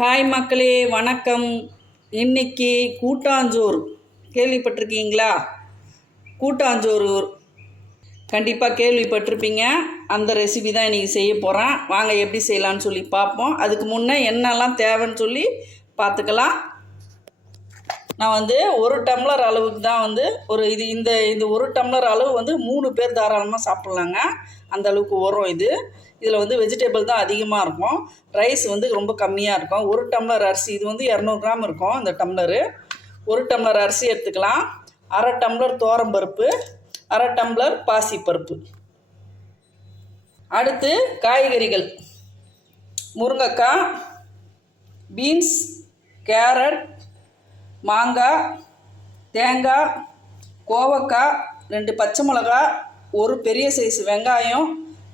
Hi மக்களே, வணக்கம். இன்னைக்கு கூட்டாஞ்சோறு கேள்விப்பட்டிருக்கீங்களா? கூட்டாஞ்சோறு கண்டிப்பாக கேள்விப்பட்டிருப்பீங்க. அந்த ரெசிபி தான் இன்றைக்கி செய்ய போகிறேன். வாங்க எப்படி செய்யலான்னு சொல்லி பார்ப்போம். அதுக்கு முன்னே என்னெல்லாம் தேவைன்னு சொல்லி பார்த்துக்கலாம். நான் ஒரு டம்ளர் அளவுக்கு தான் இந்த ஒரு டம்ளர் அளவு 3 பேர் தாராளமாக சாப்பிட்லாங்க. அந்த அளவுக்கு வரும் இதில் வெஜிடபிள் தான் அதிகமாக இருக்கும். ரைஸ் ரொம்ப கம்மியாக இருக்கும். ஒரு டம்ளர் அரிசி இது 200 கிராம் இருக்கும். இந்த டம்ளரு ஒரு டம்ளர் அரிசி எடுத்துக்கலாம். அரை டம்ளர் துவரம்பருப்பு, அரை டம்ளர் பாசிப்பருப்பு. அடுத்து காய்கறிகள்: முருங்கைக்காய், பீன்ஸ், கேரட், மாங்காய், தேங்காய், கோவக்காய், 2 பச்சை மிளகாய், ஒரு பெரிய சைஸ் வெங்காயம்,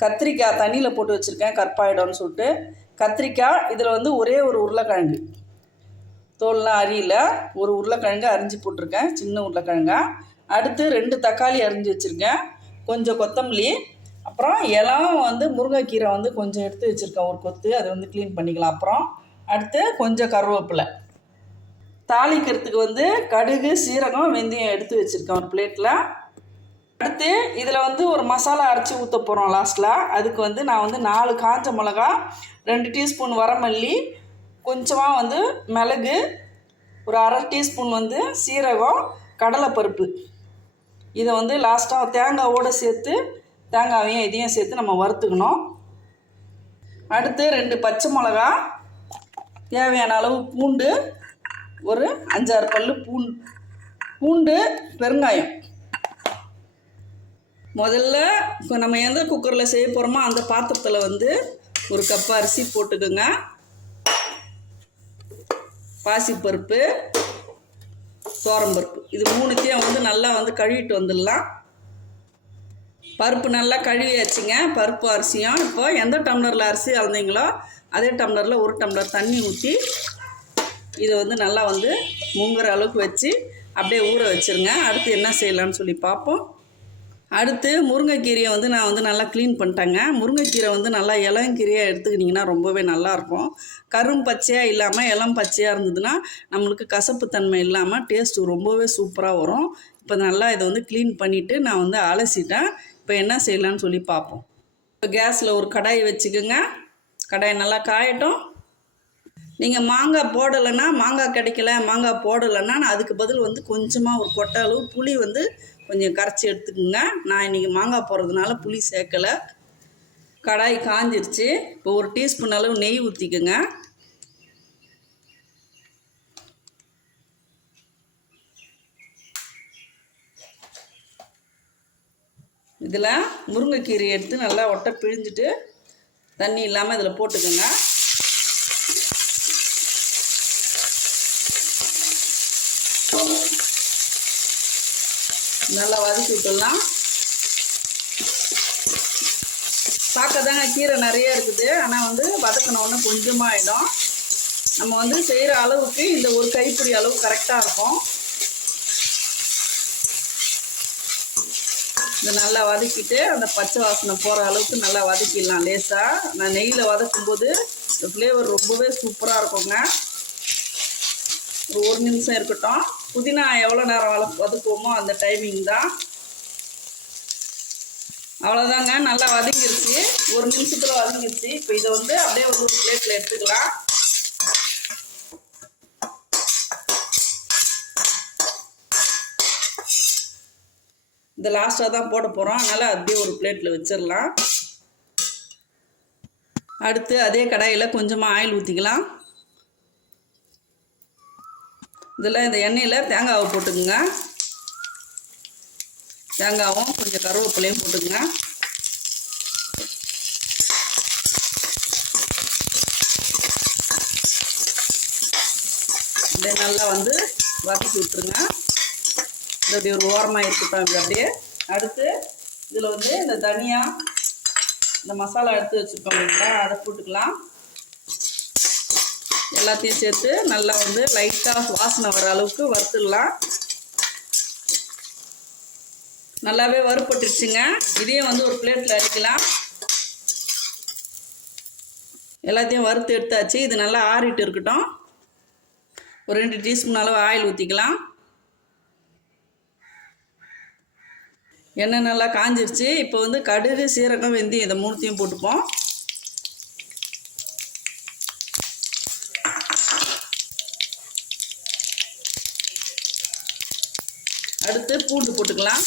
கத்திரிக்காய் தண்ணியில் போட்டு வச்சுருக்கேன் கற்பாயிடம்னு சொல்லிட்டு. கத்திரிக்காய் இதில் ஒரே ஒரு உருளைக்கிழங்கு, தோல்லாம் அரியில் ஒரு உருளைக்கிழங்கு அரிஞ்சு போட்டிருக்கேன், சின்ன உருளைக்கிழங்கா. அடுத்து 2 தக்காளி அரிஞ்சு வச்சுருக்கேன், கொஞ்சம் கொத்தமல்லி, அப்புறம் இலம் முருங்கைக்கீரை கொஞ்சம் எடுத்து வச்சுருக்கேன், ஒரு கொத்து. அதை க்ளீன் பண்ணிக்கலாம். அப்புறம் அடுத்து கொஞ்சம் கருவேப்பிலை. தாளிக்கிறதுக்கு கடுகு, சீரகம், வெந்தயம் எடுத்து வச்சுருக்கேன் ஒரு பிளேட்டில். அடுத்து இதில் ஒரு மசாலா அரைச்சி ஊற்ற போகிறோம் லாஸ்ட்டில். அதுக்கு நான் 4 காஞ்ச மிளகா, 2 டீஸ்பூன் வரமல்லி, கொஞ்சமாக மிளகு, ஒரு அரை டீஸ்பூன் சீரகம், கடலைப்பருப்பு. இதை லாஸ்ட்டாக தேங்காவோடு சேர்த்து இதையும் சேர்த்து நம்ம வறுத்துக்கணும். அடுத்து 2 பச்சை மிளகா, தேவையான அளவு பூண்டு, ஒரு 5-6 பல்லு பூண்டு, பெருங்காயம். முதல்ல இப்போ நம்ம எந்த குக்கரில் செய்ய போகிறோமோ அந்த பாத்திரத்தில் ஒரு கப் அரிசி போட்டுக்கோங்க. பாசிப்பருப்பு, துவரம்பருப்பு, இது 3த்தையும் நல்லா கழுவிட்டு வந்துடலாம். பருப்பு நல்லா கழுவியாச்சுங்க, பருப்பு அரிசியும். இப்போ எந்த டம்ளரில் அரிசி அளந்தீங்களோ அதே டம்ளரில் 1 டம்ளர் தண்ணி ஊற்றி இதை நல்லா முங்குற அளவுக்கு வச்சு அப்படியே ஊற வச்சுருங்க. அடுத்து என்ன செய்யலான்னு சொல்லி பார்ப்போம். அடுத்து முருங்கைக்கீரையை நான் நல்லா க்ளீன் பண்ணிட்டேங்க. முருங்கைக்கீரை நல்லா இளங்கீரையாக எடுத்துக்கிட்டிங்கன்னா ரொம்பவே நல்லாயிருக்கும். கரும் பச்சையாக இல்லாமல் இளம் பச்சையாக இருந்ததுன்னா நம்மளுக்கு கசப்பு தன்மை இல்லாமல் டேஸ்ட்டு ரொம்பவே சூப்பராக வரும். இப்போ நல்லா இதை க்ளீன் பண்ணிவிட்டு நான் அலசிட்டேன். இப்போ என்ன செய்யலான்னு சொல்லி பார்ப்போம். இப்போ கேஸில் ஒரு கடாயை வச்சுக்கோங்க. கடாயை நல்லா காயட்டும். நீங்கள் மாங்காய் போடலைன்னா, மாங்காய் கிடைக்கல, மாங்காய் போடலைன்னா அதுக்கு பதில் கொஞ்சமாக ஒரு கொட்டை அளவு புளி கொஞ்சம் கரைச்சி எடுத்துக்கோங்க. நான் இன்றைக்கி மாங்காய் போடுறதுனால புளி சேர்க்கலை. கடாய் காஞ்சிருச்சு. இப்போ ஒரு டீஸ்பூன் அளவு நெய் ஊற்றிக்கோங்க. இதில் முருங்கைக்கீரை எடுத்து நல்லா ஒட்டை பிழிஞ்சிட்டு தண்ணி இல்லாமல் இதில் போட்டுக்கோங்க. நல்லா வதக்கி விட்டுடலாம். பார்க்க தாங்க கீரை நிறைய இருக்குது, ஆனால் வதக்கணுன்னு கொஞ்சமாக ஆகிடும். நம்ம செய்கிற அளவுக்கு இந்த ஒரு கைப்பிடி அளவு கரெக்டாக இருக்கும். இதை நல்லா வதக்கிட்டு அந்த பச்சை வாசனை போகிற அளவுக்கு நல்லா வதக்கிடலாம். லேசாக நான் நெய்யில் வதக்கும்போது இந்த ஃப்ளேவர் ரொம்பவே சூப்பராக இருக்குங்க. ஒரு 1 நிமிஷம் இருக்கட்டும். புதினா எவ்வளோ நேரம் வதக்குவோமோ அந்த டைமிங் தான். அவ்வளோதாங்க, நல்லா வதங்கிருச்சு. 1 நிமிஷத்தில் வதங்கிருச்சு. இப்போ இதை அப்படியே ஒரு பிளேட்டில் எடுத்துக்கலாம். இந்த லாஸ்ட்டாக தான் போட போகிறோம், அதனால் அப்படியே ஒரு பிளேட்டில் வச்சிடலாம். அடுத்து அதே கடாயில் கொஞ்சமாக ஆயில் ஊற்றிக்கலாம். இதில் இந்த எண்ணெயில் தேங்காவை போட்டுக்குங்க. தேங்காவும் கொஞ்சம் கருவேப்பிலையும் போட்டுக்குங்க. அப்படியே நல்லா வதக்கி விட்டுருங்க. இது அப்படியே ஒரு ஓரமாக இருக்கட்டும். அப்படியே அடுத்து இதில் இந்த தனியா, இந்த மசாலா எடுத்து வச்சுருக்கோம் இல்லைங்களா, அதை போட்டுக்கலாம். எல்லாத்தையும் சேர்த்து நல்லா லைட்டாக வாசனை வர அளவுக்கு வறுத்துடலாம். நல்லாவே வறுப்பட்டுருச்சுங்க. இதையும் ஒரு பிளேட்டில் அடிக்கலாம். எல்லாத்தையும் வறுத்து எடுத்தாச்சு. இது நல்லா ஆறிட்டு இருக்கட்டும். ஒரு 2 டீஸ்பூன் அளவு ஆயில் ஊற்றிக்கலாம். எண்ணெய் நல்லா காஞ்சிருச்சு. இப்போ வந்து கடுகு, சீரகம், வெந்தயம் இதை 3த்தையும் போட்டுப்போம். அடுத்து பூண்டு போட்டுக்கலாம்.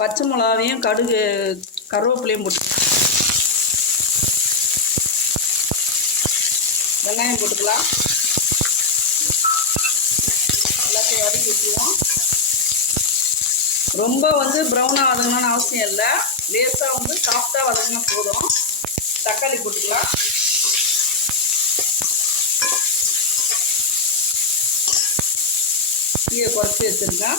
பச்சை மிளகாவையும் கடுகு கருவேப்பிலையும் போட்டுக்கலாம். வெங்காயம் போட்டுக்கலாம். எல்லாத்தையும் வதக்கி வச்சுருவோம். ரொம்ப வந்து ப்ரௌனாக வதங்கணும்னு அவசியம் இல்லை. லேசாக வந்து சாஃப்டாக வதங்கினா போதும். தக்காளி போட்டுக்கலாம். தீயை குறைச்சி வச்சுருக்கேன்.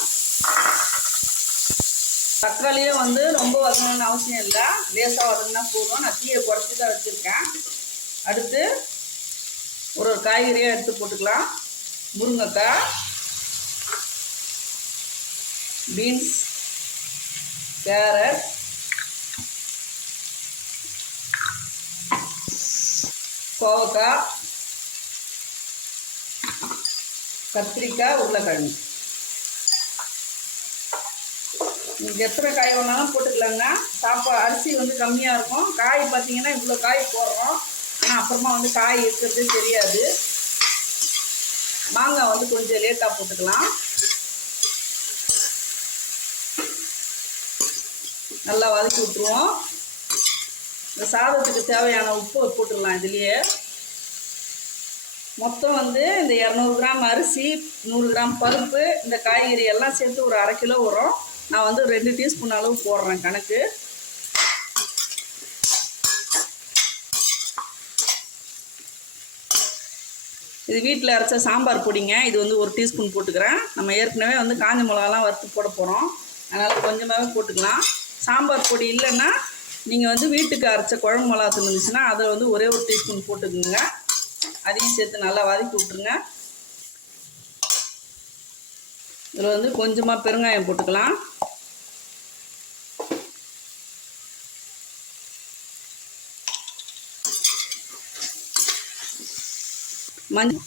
தக்காளியே வந்து ரொம்ப வதங்கணும்னு அவசியம் இல்லை. லேசாக வதங்கினா போதும். நான் தீயை குறைச்சி தான் வச்சுருக்கேன். அடுத்து ஒரு காய்கறியாக எடுத்து போட்டுக்கலாம். முருங்கைக்காய், பீன்ஸ், கேரட், கோவக்காய், கத்திரிக்காய், உருளைக்கிழங்கு. நீங்கள் எத்தனை காய் வேணாலும் போட்டுக்கலாங்க. அரிசி வந்து கம்மியாக இருக்கும். காய் பார்த்தீங்கன்னா இவ்வளோ காய் போடுறோம். ஆனால் அப்புறமா வந்து காய் இருக்கிறது தெரியாது. மாங்காய் வந்து கொஞ்சம் லேட்டாக போட்டுக்கலாம். நல்லா வதக்கி விட்டுருவோம். இந்த சாதத்துக்கு தேவையான உப்பு போட்டுக்கலாம். இதுலேயே மொத்தம் வந்து இந்த 200 கிராம் அரிசி, 100 கிராம் பருப்பு, இந்த காய்கறி எல்லாம் சேர்த்து ஒரு 1/2 கிலோ வரும். நான் வந்து 2 டீஸ்பூன் அளவு போடுறேன் கணக்கு. இது வீட்டில் அரைச்ச சாம்பார் பொடிங்க. இது வந்து 1 டீஸ்பூன் போட்டுக்கிறேன். நம்ம ஏற்கனவே வந்து காஞ்ச மிளகாலாம் வறுத்து போட போகிறோம். அதனால் கொஞ்சமாகவே போட்டுக்கலாம். சாம்பார் பொடி இல்லைன்னா நீங்கள் வந்து வீட்டுக்கு அரைச்ச குழம்பு மிளகா இருந்துச்சுன்னா அதை வந்து ஒரே 1 டீஸ்பூன் போட்டுக்குங்க. அதையும் சேர்த்து நல்லா வதக்கி விட்ருங்க. இதில் வந்து கொஞ்சமாக பெருங்காயம் போட்டுக்கலாம். மஞ்சள்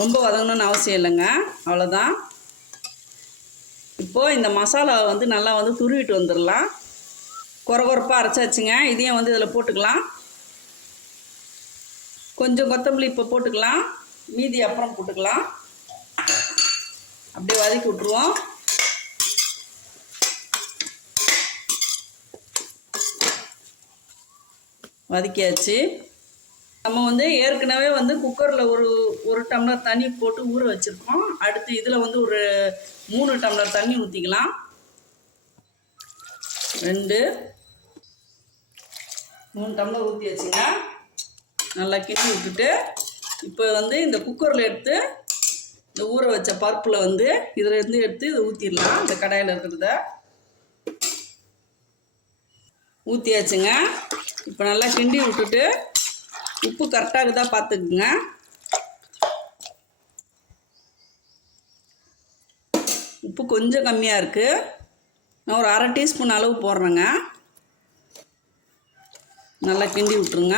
ரொம்ப வதங்கணும்னு அவசியம் இல்லைங்க. அவ்வளோதான். இப்போது இந்த மசாலாவை வந்து நல்லா வந்து துருவிட்டு வந்துடலாம். கொரகொரப்பாக அரைச்சாச்சுங்க. இதையும் வந்து இதில் போட்டுக்கலாம். கொஞ்சம் கொத்தமல்லி இப்போ போட்டுக்கலாம். மீதி அப்புறம் போட்டுக்கலாம். அப்படியே வதக்கி விட்ருவோம். வதக்கியாச்சு. நம்ம வந்து ஏற்கனவே வந்து குக்கரில் ஒரு டம்ளர் தண்ணி போட்டு ஊற வச்சுருக்கோம். அடுத்து இதில் வந்து ஒரு 3 டம்ளர் தண்ணி ஊற்றிக்கலாம். 2 3 டம்ளர் ஊற்றி வச்சுங்க. நல்லா கிண்டி விட்டுட்டு இப்போ வந்து இந்த குக்கரில் எடுத்து இந்த ஊற வச்ச பருப்பில் வந்து இதில் இருந்து எடுத்து இதை ஊற்றிடலாம். இந்த கடாயில் இருக்கிறத ஊற்றியாச்சுங்க. இப்போ நல்லா கிண்டி விட்டுட்டு உப்பு கரெக்டாக இருக்குதா பார்த்துக்குங்க. உப்பு கொஞ்சம் கம்மியாக இருக்குது. நான் ஒரு 1/2 டீஸ்பூன் அளவு போடுறேங்க. நல்லா கிண்டி விட்ருங்க.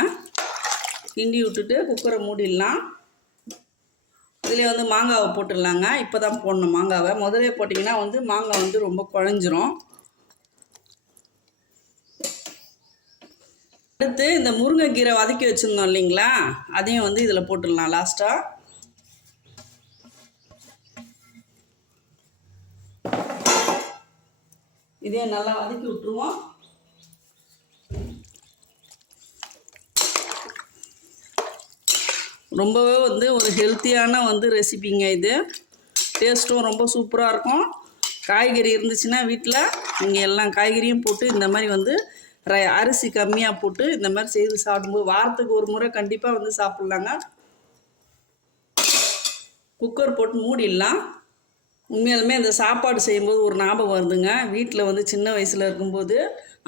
கிண்டி விட்டுட்டு குக்கரை மூடிடலாம். இதில் வந்து மாங்காவை போட்டுடலாங்க. இப்போ தான் போடணும் மாங்காவை. முதலே போட்டிங்கன்னா வந்து மாங்காய் வந்து ரொம்ப குழஞ்சிரும். அடுத்து இந்த முருங்கைக்கீரை வதக்கி வச்சுருந்தோம் இல்லைங்களா, அதையும் வந்து இதில் போட்டுடலாம் லாஸ்ட்டாக. இதையும் நல்லா வதக்கி விட்டுருவோம். ரொம்பவே வந்து ஒரு ஹெல்த்தியான வந்து ரெசிபிங்க இது. டேஸ்ட்டும் ரொம்ப சூப்பராக இருக்கும். காய்கறி இருந்துச்சுன்னா வீட்டில் நீங்கள் எல்லா காய்கறியும் போட்டு இந்த மாதிரி வந்து அரிசி கம்மியாக போட்டு இந்த மாதிரி செய்து சாப்பிடும்போது வாரத்துக்கு ஒரு முறை கண்டிப்பாக வந்து சாப்பிட்லாங்க. குக்கர் போட்டு மூடிடலாம். உண்மையாலுமே இந்த சாப்பாடு செய்யும்போது ஒரு ஞாபகம் வருதுங்க. வீட்டில் வந்து சின்ன வயசில் இருக்கும்போது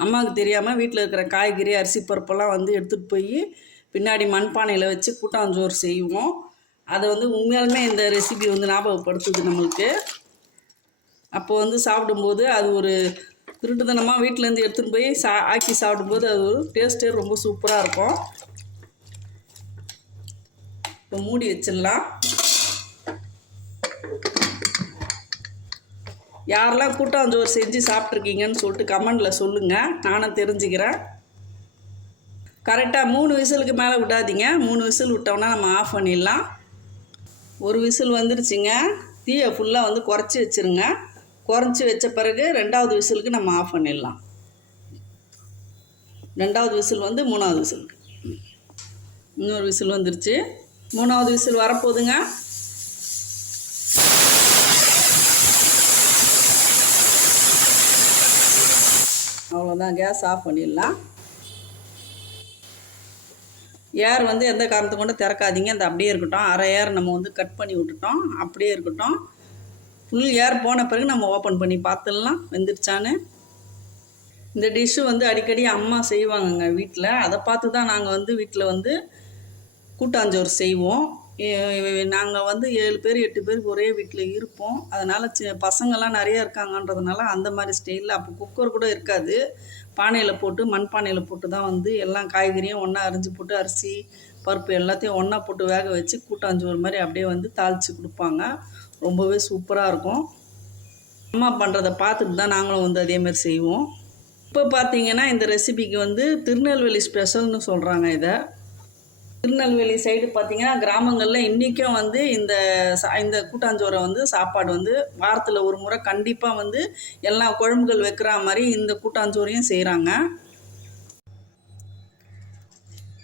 அம்மாவுக்கு தெரியாமல் வீட்டில் இருக்கிற காய்கறி அரிசி பருப்பெல்லாம் வந்து எடுத்துகிட்டு போய் பின்னாடி மண்பானையில் வச்சு கூட்டாஞ்சோறு செய்வோம். அதை வந்து உண்மையாலுமே இந்த ரெசிபி வந்து ஞாபகப்படுத்துது நம்மளுக்கு. அப்போ வந்து சாப்பிடும்போது அது ஒரு திருட்டுத்தனமாக வீட்டிலேருந்து எடுத்துகிட்டு போய் ஆக்கி சாப்பிடும்போது அது ஒரு டேஸ்ட்டே ரொம்ப சூப்பராக இருக்கும். இப்போ மூடி வச்சிடலாம். யாரெல்லாம் கூட்டாஞ்சோறு செஞ்சு சாப்பிட்ருக்கீங்கன்னு சொல்லிட்டு கமெண்டில் சொல்லுங்கள், நானும் தெரிஞ்சுக்கிறேன். கரெக்டாக 3 விசிலுக்கு மேலே விடாதீங்க. 3 விசில் விட்டோம்னா நம்ம ஆஃப் பண்ணிடலாம். 1 விசில் வந்துருச்சுங்க. தீயை ஃபுல்லாக வந்து குறைச்சி வச்சுருங்க. குறைச்சி வச்ச பிறகு 2வது விசிலுக்கு நம்ம ஆஃப் பண்ணிடலாம். 2வது விசில் வந்து 3வது விசிலுக்கு. இன்னொரு விசில் வந்துருச்சு. 3வது விசில் வரப்போகுதுங்க. அவ்வளோதான், கேஸ் ஆஃப் பண்ணிடலாம். ஏர் வந்து எந்த காரணத்தை கொண்டு திறக்காதீங்க, அந்த அப்படியே இருக்கட்டும். அரை ஏர் நம்ம வந்து கட் பண்ணி விட்டுட்டோம், அப்படியே இருக்கட்டும். ஃபுல் ஏர் போன பிறகு நம்ம ஓப்பன் பண்ணி பார்த்துடலாம் வெந்துருச்சான்னு. இந்த டிஷ்ஷு வந்து அடிக்கடி அம்மா செய்வாங்கங்க வீட்டில். அதை பார்த்து தான் நாங்கள் வந்து வீட்டில் வந்து கூட்டாஞ்சோறு செய்வோம். நாங்கள் வந்து 7 பேர் 8 பேருக்கு ஒரே வீட்டில் இருப்போம். அதனால் பசங்கள்லாம் நிறையா இருக்காங்கன்றதுனால அந்த மாதிரி ஸ்டைலில் அப்போ குக்கர் கூட இருக்காது. பானையில் போட்டு மண்பானையில் போட்டு தான் வந்து எல்லா காய்கறியும் ஒன்றா அரிஞ்சு போட்டு அரிசி பருப்பு எல்லாத்தையும் ஒன்றா போட்டு வேக வச்சு கூட்டாஞ்சோறு மாதிரி அப்படியே வந்து தாளித்து கொடுப்பாங்க. ரொம்பவே சூப்பராக இருக்கும். அம்மா பண்ணுறதை பார்த்துட்டு தான் நாங்களும் வந்து அதேமாதிரி செய்வோம். இப்போ பார்த்திங்கன்னா இந்த ரெசிபிக்கு வந்து திருநெல்வேலி ஸ்பெஷல்னு சொல்கிறாங்க. இதை திருநெல்வேலி சைடு பார்த்திங்கன்னா கிராமங்களில் இன்றைக்கும் வந்து இந்த கூட்டாஞ்சோறை வந்து சாப்பாடு வந்து வாரத்தில் ஒரு முறை கண்டிப்பாக வந்து எல்லா குழம்புகள் வைக்கிற மாதிரி இந்த கூட்டாஞ்சோறையும் செய்கிறாங்க.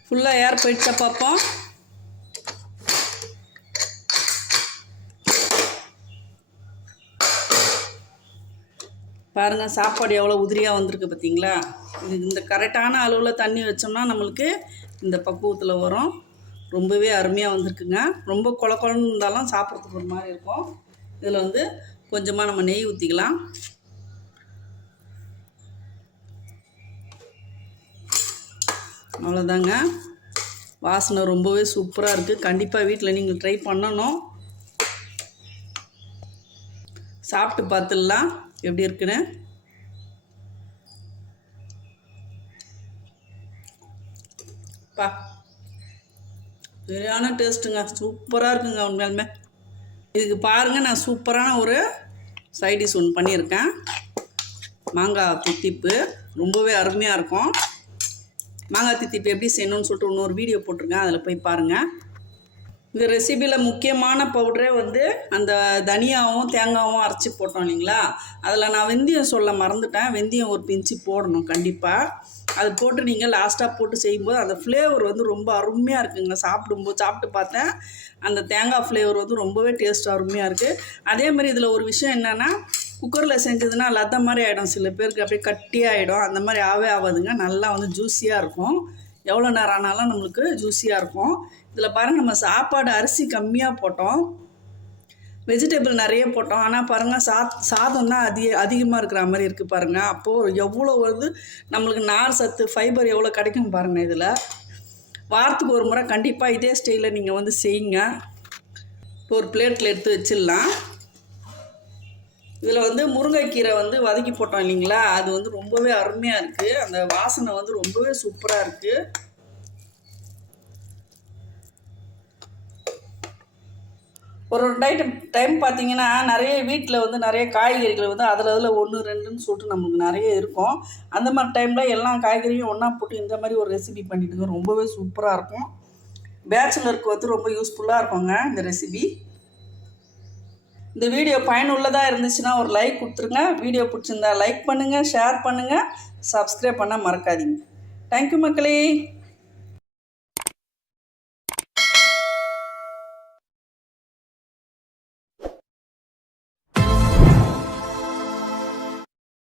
ஃபுல்லாக ஏர் போயிடுச்சா பார்ப்போம். பாருங்கள் சாப்பாடு எவ்வளோ உதிரியாக வந்திருக்கு பார்த்தீங்களா. இந்த கரெக்டான அளவில் தண்ணி வச்சோம்னா நம்மளுக்கு இந்த பக்குவத்தில் வரும். ரொம்பவே அருமையாக வந்திருக்குங்க. ரொம்ப குழன்னு இருந்தாலும் சாப்பிட்றதுக்கு ஒரு மாதிரி இருக்கும். இதில் வந்து கொஞ்சமாக நம்ம நெய் ஊற்றிக்கலாம். அவ்வளோதாங்க. வாசனை ரொம்பவே சூப்பராக இருக்குது. கண்டிப்பாக வீட்டில் நீங்கள் ட்ரை பண்ணணும். சாப்பிட்டு பார்த்துடலாம் எப்படி இருக்குன்னு. பா சரியான டேஸ்ட்டுங்க, சூப்பராக இருக்குங்க உண்மையாலுமே. இதுக்கு பாருங்கள், நான் சூப்பரான ஒரு சைடிஷ் ஒன்று பண்ணியிருக்கேன். மாங்காய் தித்திப்பு ரொம்பவே அருமையாக இருக்கும். மாங்காய் தித்திப்பு எப்படி செய்யணும்னு சொல்லிட்டு இன்னொரு வீடியோ போட்டிருக்கேன், அதில் போய் பாருங்கள். இந்த ரெசிபியில் முக்கியமான பவுடரே வந்து அந்த தனியாவும் தேங்காயும் அரைச்சி போட்டோம் இல்லைங்களா. அதில் நான் வெந்தயம் சொல்ல மறந்துட்டேன். வெந்தயம் ஒரு பிஞ்சு போடணும் கண்டிப்பாக. அது போட்டு நீங்கள் லாஸ்ட்டாக போட்டு செய்யும்போது அந்த ஃப்ளேவர் வந்து ரொம்ப அருமையாக இருக்குங்க. சாப்பிட்டு பார்த்தேன், அந்த தேங்காய் ஃப்ளேவர் வந்து ரொம்பவே டேஸ்ட் அருமையாக இருக்குது. அதேமாதிரி இதில் ஒரு விஷயம் என்னென்னா, குக்கரில் செஞ்சதுன்னா லத்த மாதிரி ஆகிடும், சில பேருக்கு அப்படியே கட்டியாகிடும். அந்த மாதிரி ஆகாதுங்க. நல்லா வந்து ஜூஸியாக இருக்கும். எவ்வளோ நேரம் ஆனாலும் நம்மளுக்கு ஜூஸியாக இருக்கும். இதில் பாருங்கள், நம்ம சாப்பாடு அரிசி கம்மியாக போட்டோம், வெஜிடபிள் நிறைய போட்டோம். ஆனால் பாருங்கள் சாதம் தான் அதிகமாக இருக்கிற மாதிரி இருக்குது பாருங்கள். அப்போது எவ்வளோ வந்து நம்மளுக்கு நார் சத்து ஃபைபர் எவ்வளோ கிடைக்கும் பாருங்கள். இதில் வாரத்துக்கு ஒரு முறை கண்டிப்பாக இதே ஸ்டைலில் நீங்கள் வந்து செய்யுங்க. இப்போ ஒரு பிளேட்டில் எடுத்து வச்சிடலாம். இதில் வந்து முருங்கைக்கீரை வந்து வதக்கி போட்டோம் இல்லைங்களா, அது வந்து ரொம்பவே அருமையாக இருக்குது. அந்த வாசனை வந்து ரொம்பவே சூப்பராக இருக்குது. ஒரு டைம் பார்த்தீங்கன்னா நிறைய வீட்டில் வந்து நிறைய காய்கறிகள் வந்து அதில் 1 2ன்னு சொல்லிட்டு நமக்கு நிறைய இருக்கும். அந்த மாதிரி டைமில் எல்லா காய்கறியும் ஒன்றா போட்டு இந்த மாதிரி ஒரு ரெசிபி பண்ணிவிடுங்க, ரொம்பவே சூப்பராக இருக்கும். பேச்சுலருக்கு வந்து ரொம்ப யூஸ்ஃபுல்லாக இருக்குங்க இந்த ரெசிபி. இந்த வீடியோ பயனுள்ளதாக இருந்துச்சுன்னா ஒரு லைக் கொடுத்துருங்க. வீடியோ பிடிச்சிருந்தா லைக் பண்ணுங்கள், ஷேர் பண்ணுங்கள், சப்ஸ்கிரைப் பண்ண மறக்காதீங்க. தேங்க்யூ மக்களே.